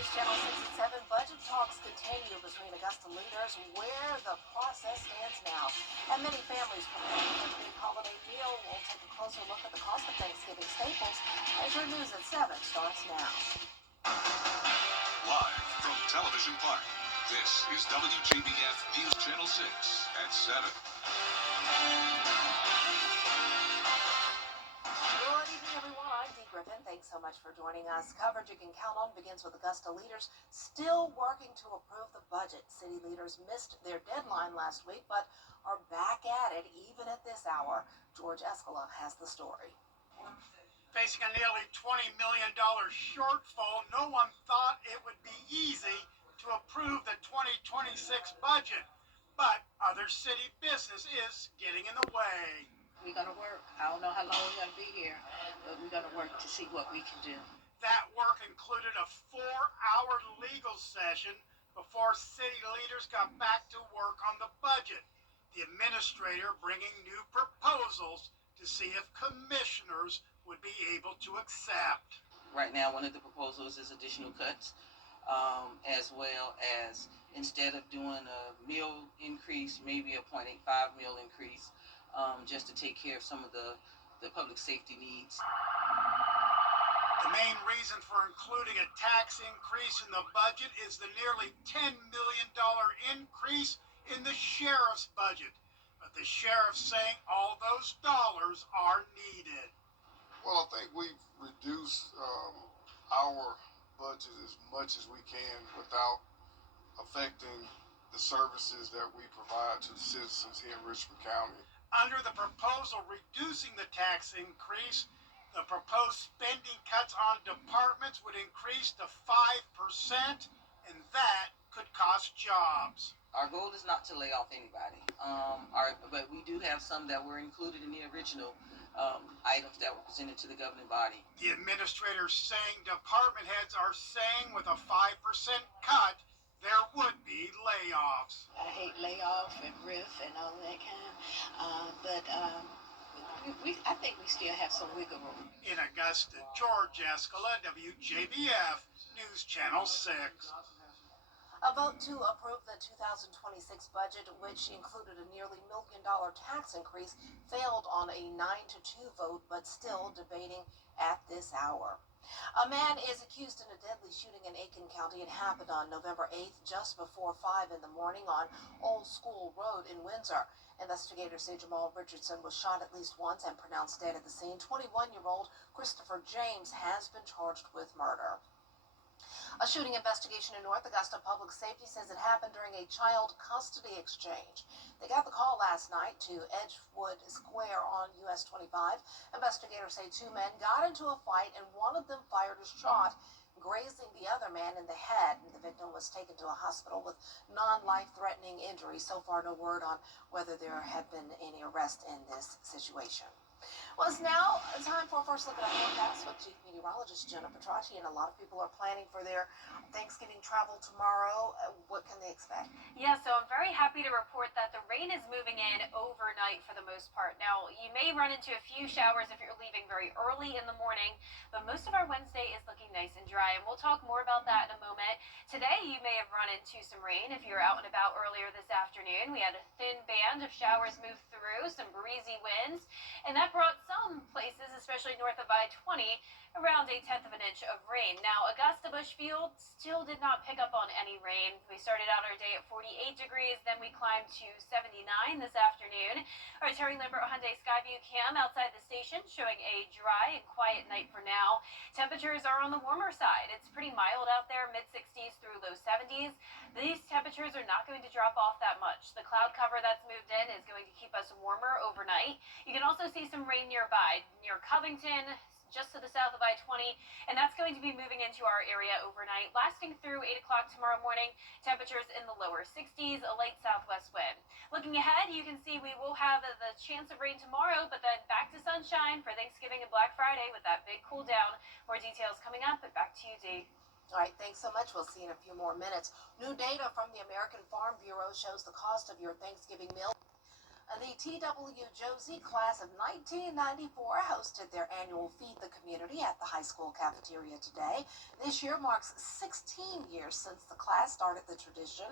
News Channel 6 and 7 budget talks continue between Augusta leaders where the process stands now. And many families preparing for the big holiday meal. We'll take a closer look at the cost of Thanksgiving staples as your news at 7 starts now. Live from Television Park, this is WJBF News Channel 6 at 7. Good evening, everyone. I'm Dee Griffin. Thanks so much for joining us. Coverage you can count on begins with Augusta leaders still working to approve the budget. City leaders missed their deadline last week, but are back at it even at this hour. George Escala has the story. Facing a nearly $20 million shortfall, no one thought it would be easy to approve the 2026 budget. But other city business is getting in the way. We're going to work. I don't know how long we're going to be here, but we're going to work to see what we can do. That work included a 4-hour legal session before city leaders got back to work on the budget. The administrator bringing new proposals to see if commissioners would be able to accept. Right now, one of the proposals is additional cuts, as well as instead of doing a meal increase, maybe a 0.85 meal increase, just to take care of some of the public safety needs. The main reason for including a tax increase in the budget is the nearly $10 million increase in the sheriff's budget. But the sheriff's saying all those dollars are needed. Well, I think we've reduced our budget as much as we can without affecting the services that we provide to the citizens here in Richmond County. Under the proposal reducing the tax increase, the proposed spending cuts on departments would increase to 5%, and that could cost jobs. Our goal is not to lay off anybody, but we do have some that were included in the original items that were presented to the governing body. The administrator saying department heads are saying with a 5% cut, there would be layoffs. I hate layoff and RIF and all that kind, but I think we still have some wiggle room. In Augusta, George Escala, WJBF News Channel 6. A vote to approve the 2026 budget, which included a nearly $1 million tax increase, failed on a 9-2 vote, but still debating at this hour. A man is accused in a deadly shooting in Aiken County. It happened on November 8th, just before 5 in the morning on Old School Road in Windsor. Investigators say Jamal Richardson was shot at least once and pronounced dead at the scene. 21-year-old Christopher James has been charged with murder. A shooting investigation in North Augusta Public Safety says it happened during a child custody exchange. They got the call last night to Edgewood Square on US 25. Investigators say 2 men got into a fight and one of them fired a shot, grazing the other man in the head. The victim was taken to a hospital with non-life-threatening injuries. So far, no word on whether there have been any arrests in this situation. Well, it's now time for a first look at our forecast with Chief Meteorologist Jenna Petracci, and a lot of people are planning for their Thanksgiving travel tomorrow. What can they expect? Yeah, so I'm very happy to report that the rain is moving in overnight for the most part. Now, you may run into a few showers if you're leaving very early in the morning, but most of our Wednesday is looking nice and dry, and we'll talk more about that in a moment. Today, you may have run into some rain if you're out and about earlier this afternoon. We had a thin band of showers move through, some breezy winds, and that brought some places, especially north of I-20, around 1/10 of an inch of rain. Now, Augusta Bushfield still did not pick up on any rain. We started out our day at 48 degrees, then we climbed to 79 this afternoon. Our Terry Lambert Hyundai Skyview cam outside the station showing a dry and quiet night for now. Temperatures are on the warmer side. It's pretty mild out there, mid-60s through low 70s. These temperatures are not going to drop off that much. The cloud cover that's moved in is going to keep us warmer overnight. You can also see some rain nearby, near Covington, just to the south of I-20, and that's going to be moving into our area overnight, lasting through 8 o'clock tomorrow morning. Temperatures in the lower 60s, a light southwest wind. Looking ahead, you can see we will have the chance of rain tomorrow, but then back to sunshine for Thanksgiving and Black Friday with that big cool down. More details coming up, but back to you, Dee. All right, thanks so much. We'll see you in a few more minutes. New data from the American Farm Bureau shows the cost of your Thanksgiving meal. The TWJBF class of 1994 hosted their annual Feed the Community at the high school cafeteria today. This year marks 16 years since the class started the tradition.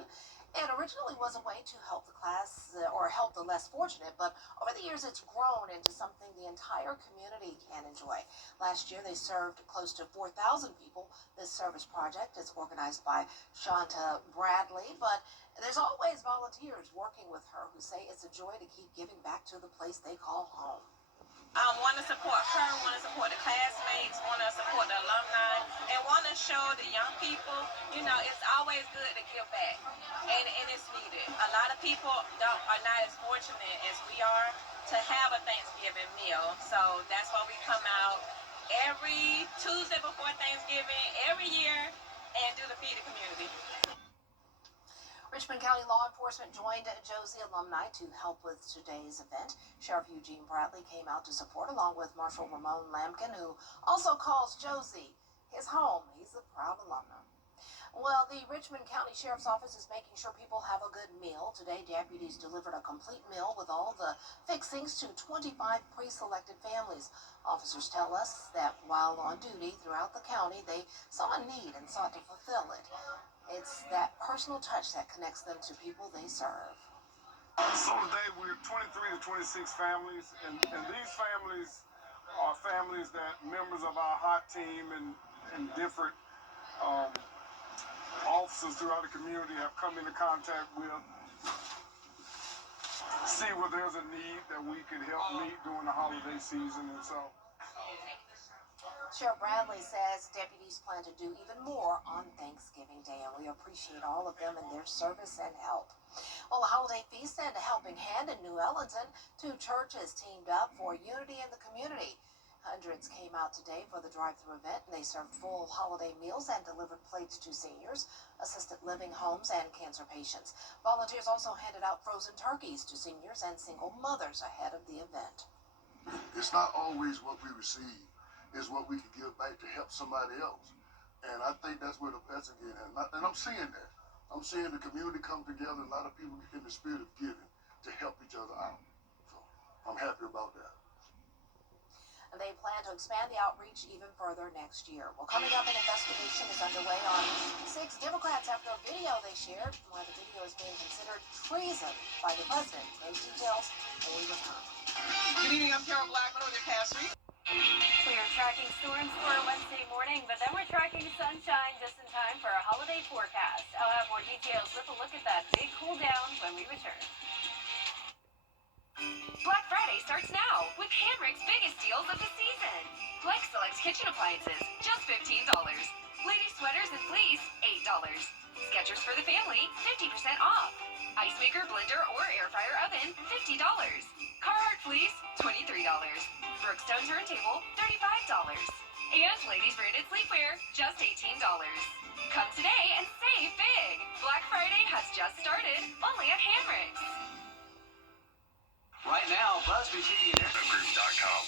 It originally was a way to help the class or help the less fortunate, but over the years it's grown into something the entire community can enjoy. Last year they served close to 4,000 people. This service project is organized by Shanta Bradley, but there's always volunteers working with her who say it's a joy to keep giving back to the place they call home. Want to support her, want to support the classmates, want to support the alumni, and want to show the young people, it's always good to give back, and it's needed. A lot of people are not as fortunate as we are to have a Thanksgiving meal, so that's why we come out every Tuesday before Thanksgiving every year and do the Feed the Community. Richmond County law enforcement joined Josie alumni to help with today's event. Sheriff Eugene Bradley came out to support along with Marshal Ramon Lampkin, who also calls Josie his home. He's a proud alumna. Well, the Richmond County Sheriff's Office is making sure people have a good meal. Today, deputies delivered a complete meal with all the fixings to 25 pre-selected families. Officers tell us that while on duty throughout the county, they saw a need and sought to fulfill it. It's that personal touch that connects them to people they serve. So today we're 23 to 26 families, and these families are families that members of our hot team and different officers throughout the community have come into contact with, see where there's a need that we can help meet during the holiday season, and so. Sheriff Bradley says deputies plan to do even more on Thanksgiving Day, and we appreciate all of them and their service and help. Well, the holiday feast and a helping hand in New Ellington, two churches teamed up for unity in the community. Hundreds came out today for the drive-thru event, and they served full holiday meals and delivered plates to seniors, assisted living homes, and cancer patients. Volunteers also handed out frozen turkeys to seniors and single mothers ahead of the event. It's not always what we receive, it's what we can give back to help somebody else. And I think that's where the blessing is. And I'm seeing that. I'm seeing the community come together, a lot of people in the spirit of giving to help each other out. So I'm happy about that. And they plan to expand the outreach even further next year. Well, coming up, an investigation is underway on 6 Democrats after a video they shared why the video is being considered treason by the president. Those details when we return. Good evening, I'm Carol Blackman with your cast read. We're tracking storms for a Wednesday morning, but then we're tracking sunshine just in time for a holiday forecast. I'll have more details with a look at that big cool down when we return. Black Friday starts now with Hamrick's biggest deals of the season. Flex Select kitchen appliances, just $15. Ladies sweaters and fleece, $8. Skechers for the family, 50% off. Ice maker, blender, or air fryer oven, $50. Carhartt fleece, $23. Brookstone turntable, $35. And ladies branded sleepwear, just $18. Come today and save big. Black Friday has just started, only at Hamrick's. Right now, BuzzFeed TV and Group.com.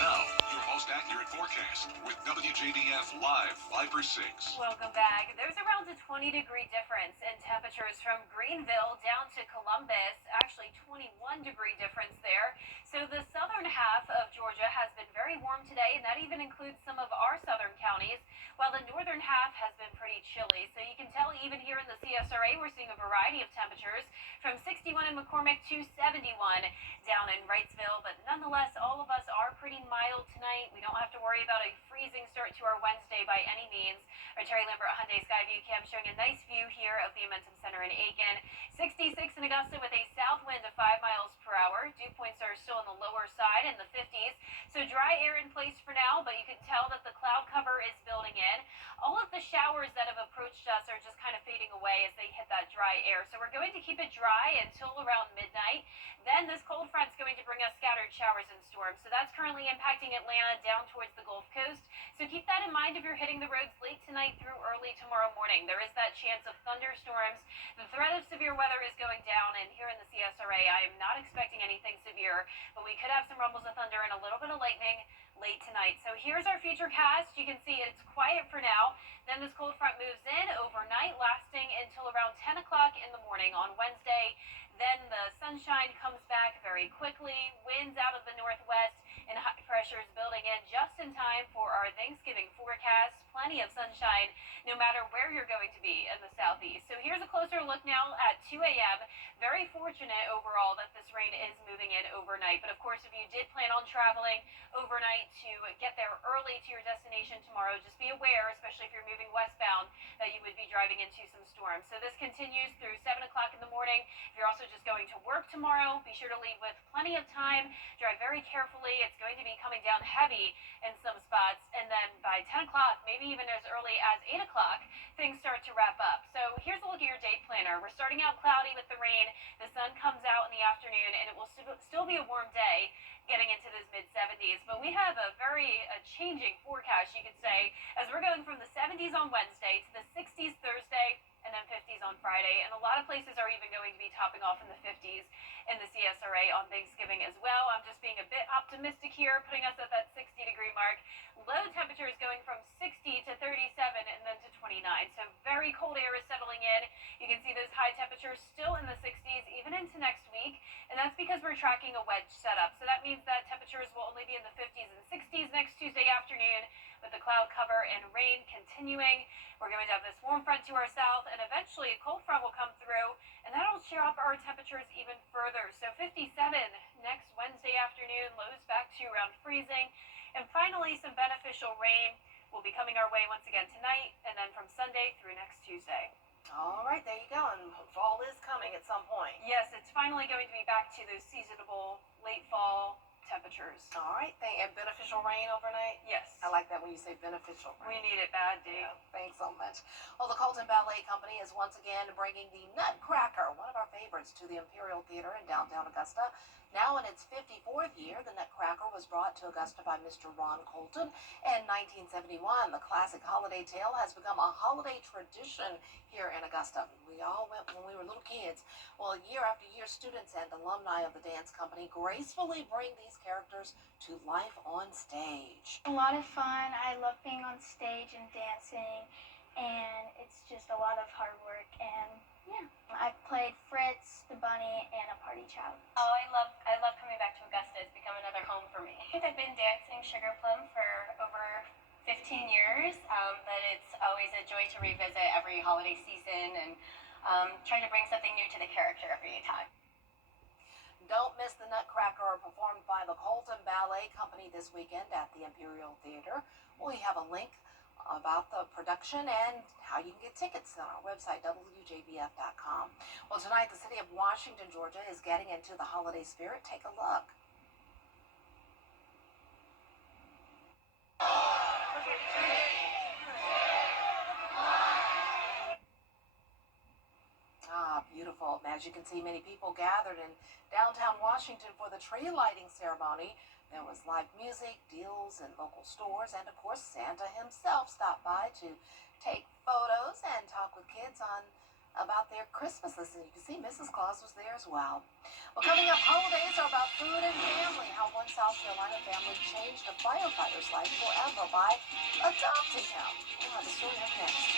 Now, your most accurate forecast with WJBF Live 5/6. Welcome back. There's around a 20-degree difference in temperatures from Greenville down to Columbus. Actually, 21-degree difference there. So the southern half of Georgia has been very warm today, and that even includes some of our southern counties, while the northern half has been pretty chilly. So you can tell even here in the CSRA, we're seeing a variety of temperatures from 61 in McCormick to 71 down in Wrightsville. But nonetheless, all of us are pretty mild tonight. We don't have to worry about a freezing start to our Wednesday by any means. Our Terry Lambert Hyundai Skyview cam showing a nice view here of the Amentum Center in Aiken. 66 in Augusta with a south wind of 5 miles per hour. Dew points are still on the lower side in the 50s. So dry air in place for now, but you can tell that the cloud cover is building in. All of the showers that have approached us are just kind of fading away as they hit that dry air. So we're going to keep it dry until around midnight. Then this cold front's going to bring us scattered showers and storms. So that's currently impacting Atlanta down towards the Gulf Coast. So keep that in mind if you're hitting the roads late tonight through early tomorrow morning. There is that chance of thunderstorms. The threat of severe weather is going down, and here in the CSRA, I am not expecting anything severe, but we could have some rumbles of thunder and a little bit of lightning late tonight. So here's our futurecast. You can see it's quiet for now. Then this cold front moves in overnight, lasting until around 10 o'clock in the morning on Wednesday. Then the sunshine comes back very quickly, winds out of the northwest, and high pressure is building in just in time for our Thanksgiving forecast. Plenty of sunshine no matter where you're going to be in the southeast. So here's a closer look now at 2 a.m. Very fortunate overall that this rain is moving in overnight. But of course, if you did plan on traveling overnight to get there early to your destination tomorrow, just be aware, especially if you're moving westbound, that you would be driving into some storms. So this continues through 7 o'clock in the morning. If you're also just going to work tomorrow, be sure to leave with plenty of time. Drive very carefully. It's going to be coming down heavy in some spots. And then by 10 o'clock, maybe even as early as 8 o'clock, things start to wrap up. So here's a look at your date planner. We're starting out cloudy with the rain. The sun comes out in the afternoon, and it will still be a warm day getting into those mid-70s. But we have a very changing forecast, you could say, as we're going from the 70s on Wednesday to the 60s Thursday, and then 50s on Friday. And a lot of places are even going to be topping off in the 50s in the CSRA on Thanksgiving as well. I'm just being a bit optimistic here, putting us at that 60-degree mark. Low temperatures going from 60 to 37 and then to 29. So very cold air is settling in. You can see those high temperatures still in the 60s even into next week. And that's because we're tracking a wedge setup. So that means that temperatures will only be in the 50s and 60s next Tuesday afternoon, with the cloud cover and rain continuing. We're going to have this warm front to our south, and eventually a cold front will come through, and that'll cheer up our temperatures even further. So 57 next Wednesday afternoon, lows back to around freezing. And finally, some beneficial rain will be coming our way once again tonight, and then from Sunday through next Tuesday. All right, there you go. And fall is coming at some point. Yes, it's finally going to be back to those seasonable late fall temperatures. All right, and beneficial rain overnight? Yes. I like that when you say beneficial We rain. need it bad, Dave. Yeah, thanks so much. Well, the Colton Ballet Company is once again bringing the Nutcracker, one of our favorites, to the Imperial Theater in downtown Augusta. Now in its 54th year, the Nutcracker was brought to Augusta by Mr. Ron Colton in 1971. The classic holiday tale has become a holiday tradition here in Augusta. We all went when we were little kids. Well, year after year, students and alumni of the dance company gracefully bring these characters to life on stage. A lot of fun. I love being on stage and dancing, and it's just a lot of hard work. And yeah, I played Fritz, the bunny, and a party child. Oh, I love coming back to Augusta. It's become another home for me. I think I've been dancing Sugar Plum for over 15 years, but it's always a joy to revisit every holiday season and try to bring something new to the character every time. Don't miss the Nutcracker performed by the Colton Ballet Company this weekend at the Imperial Theater. We have a link about the production and how you can get tickets on our website, WJBF.com. Well, tonight the city of Washington, Georgia is getting into the holiday spirit. Take a look. Beautiful. As you can see, many people gathered in downtown Washington for the tree lighting ceremony. There was live music, deals in local stores, and of course Santa himself stopped by to take photos and talk with kids about their Christmas list. And you can see Mrs. Claus was there as well. Well, coming up, holidays are about food and family. How one South Carolina family changed a firefighter's life forever by adopting him. We'll have the story up next.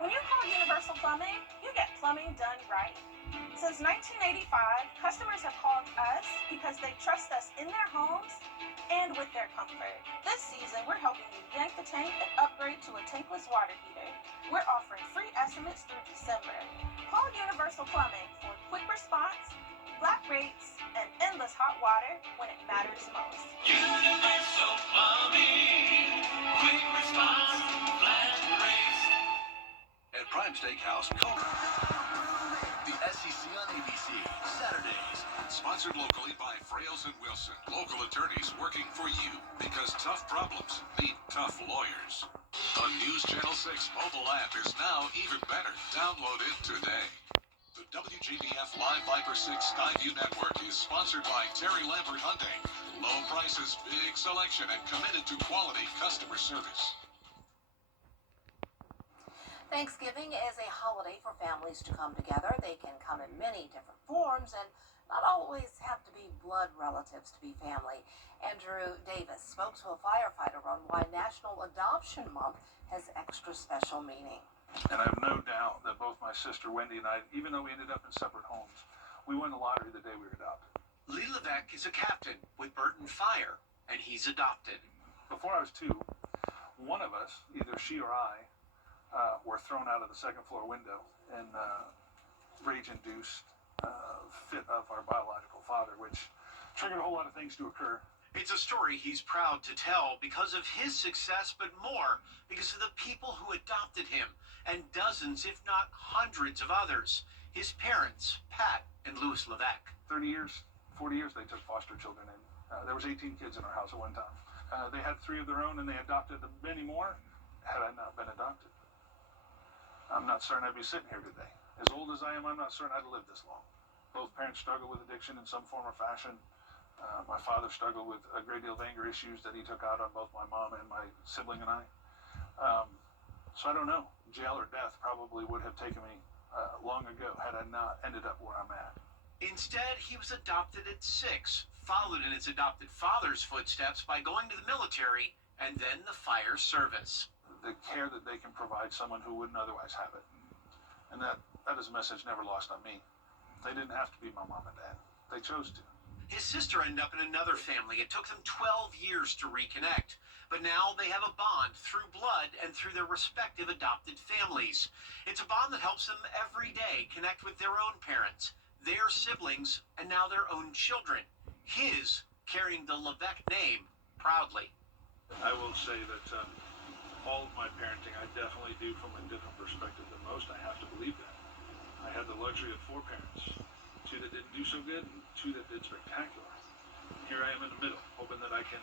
When you call Universal Plumbing, you get plumbing done right. Since 1985, customers have called us because they trust us in their homes and with their comfort. This season, we're helping you yank the tank and upgrade to a tankless water heater. We're offering free estimates through December. Call Universal Plumbing for quick response, flat rates, and endless hot water when it matters most. Universal Plumbing, quick response, flat rates. At Prime Steakhouse, the SEC on ABC, Saturdays. Sponsored locally by Frales and Wilson. Local attorneys working for you because tough problems need tough lawyers. The News Channel 6 mobile app is now even better. Download it today. The WJBF Live Viper 6 Skyview Network is sponsored by Terry Lambert Hyundai. Low prices, big selection, and committed to quality customer service. Thanksgiving is a holiday for families to come together. They can come in many different forms and not always have to be blood relatives to be family. Andrew Davis spoke to a firefighter on why National Adoption Month has extra special meaning. And I have no doubt that both my sister Wendy and I, even though we ended up in separate homes, we won the lottery the day we were adopted. Lee Levesque is a captain with Burton Fire, and he's adopted. Before I was 2, one of us, either she or I, were thrown out of the second floor window in rage-induced fit of our biological father, which triggered a whole lot of things to occur. It's a story he's proud to tell because of his success, but more because of the people who adopted him and dozens, if not hundreds of others. His parents, Pat and Louis Levesque. 40 years they took foster children in. There was 18 kids in our house at one time. They had 3 of their own and they adopted many more had I not been adopted. I'm not certain I'd be sitting here today. As old as I am, I'm not certain I'd live this long. Both parents struggle with addiction in some form or fashion. My father struggled with a great deal of anger issues that he took out on both my mom and my sibling and I. So I don't know. Jail or death probably would have taken me long ago had I not ended up where I'm at. Instead, he was adopted at 6, followed in his adopted father's footsteps by going to the military and then the fire service. The care that they can provide someone who wouldn't otherwise have it. And that is a message never lost on me. They didn't have to be my mom and dad. They chose to. His sister ended up in another family. It took them 12 years to reconnect. But now they have a bond through blood and through their respective adopted families. It's a bond that helps them every day connect with their own parents, their siblings, and now their own children. His carrying the Levesque name proudly. I will say that all of my parenting I definitely do from a different perspective than most. I have to believe that. I had the luxury of 4 parents. 2 that didn't do so good and 2 that did spectacular. Here I am in the middle, hoping that I can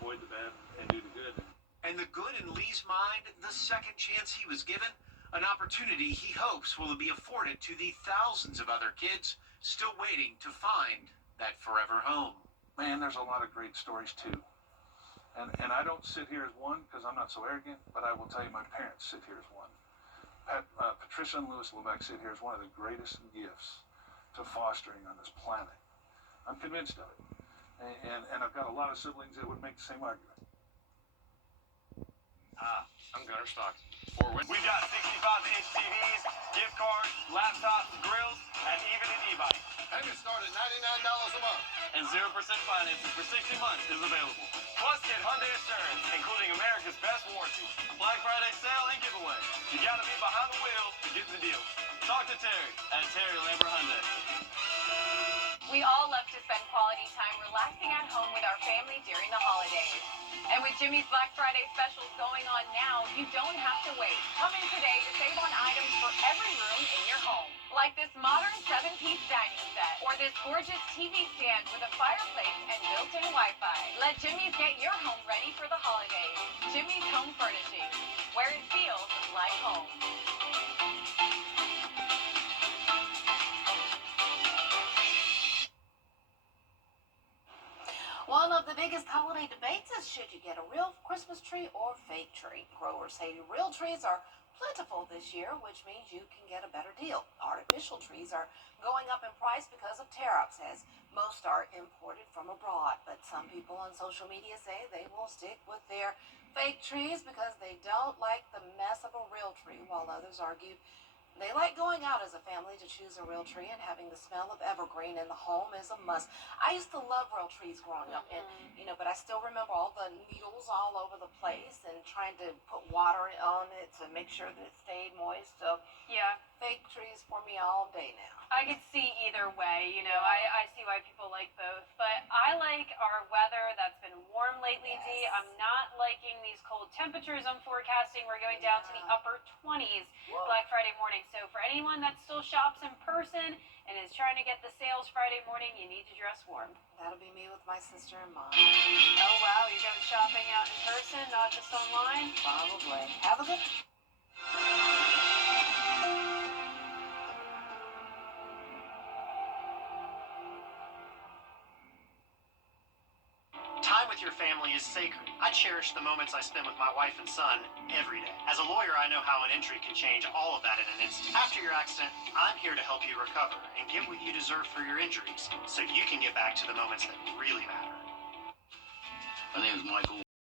avoid the bad and do the good. And the good in Lee's mind, the second chance he was given, an opportunity he hopes will be afforded to the thousands of other kids still waiting to find that forever home. Man, there's a lot of great stories too. And I don't sit here as one because I'm not so arrogant, but I will tell you my parents sit here as one. Patricia and Louis Levesque sit here as one of the greatest gifts to fostering on this planet. I'm convinced of it. And I've got a lot of siblings that would make the same argument. I'm Gunnar Stock. We've got 65-inch TVs, gift cards, laptops, grills, and even an e-bike. Payments start at $99 a month. And 0% financing for 60 months is available. Plus, get Hyundai Insurance, including America's best warranty, Black Friday sale, and giveaway. You gotta be behind the wheel to get the deal. Talk to Terry at Terry Lambert Hyundai. We all love to spend quality time relaxing at home with our family during the holidays. And with Jimmy's Black Friday specials going on now, you don't have to wait. Come in today to save on items for every room in your home. Like this modern 7-piece dining set, or this gorgeous TV stand with a fireplace and built-in Wi-Fi. Let Jimmy's get your home ready for the holidays. Jimmy's Home Furnishings, where it feels like home. One of the biggest holiday debates is should you get a real Christmas tree or fake tree? Growers say real trees are plentiful this year, which means you can get a better deal. Artificial trees are going up in price because of tariffs, as most are imported from abroad. But some people on social media say they will stick with their fake trees because they don't like the mess of a real tree, while others argue they like going out as a family to choose a real tree, and having the smell of evergreen in the home is a must. I used to love real trees growing up, and but I still remember all the needles all over the place and trying to put water on it to make sure that it stayed moist. So Yeah. fake trees for me all day now. I could see either way, I see why people like both, but I like our weather that's been warm lately, Dee. I'm not liking these cold temperatures I'm forecasting. We're going down to the upper 20s Black Friday morning. So for anyone that still shops in person and is trying to get the sales Friday morning, you need to dress warm. That'll be me with my sister and mom. Oh wow, you're going shopping out in person, not just online? Probably. Have a good with your family is sacred. I cherish the moments I spend with my wife and son every day. As a lawyer, I know how an injury can change all of that in an instant. After your accident, I'm here to help you recover and get what you deserve for your injuries so you can get back to the moments that really matter. My name is Michael.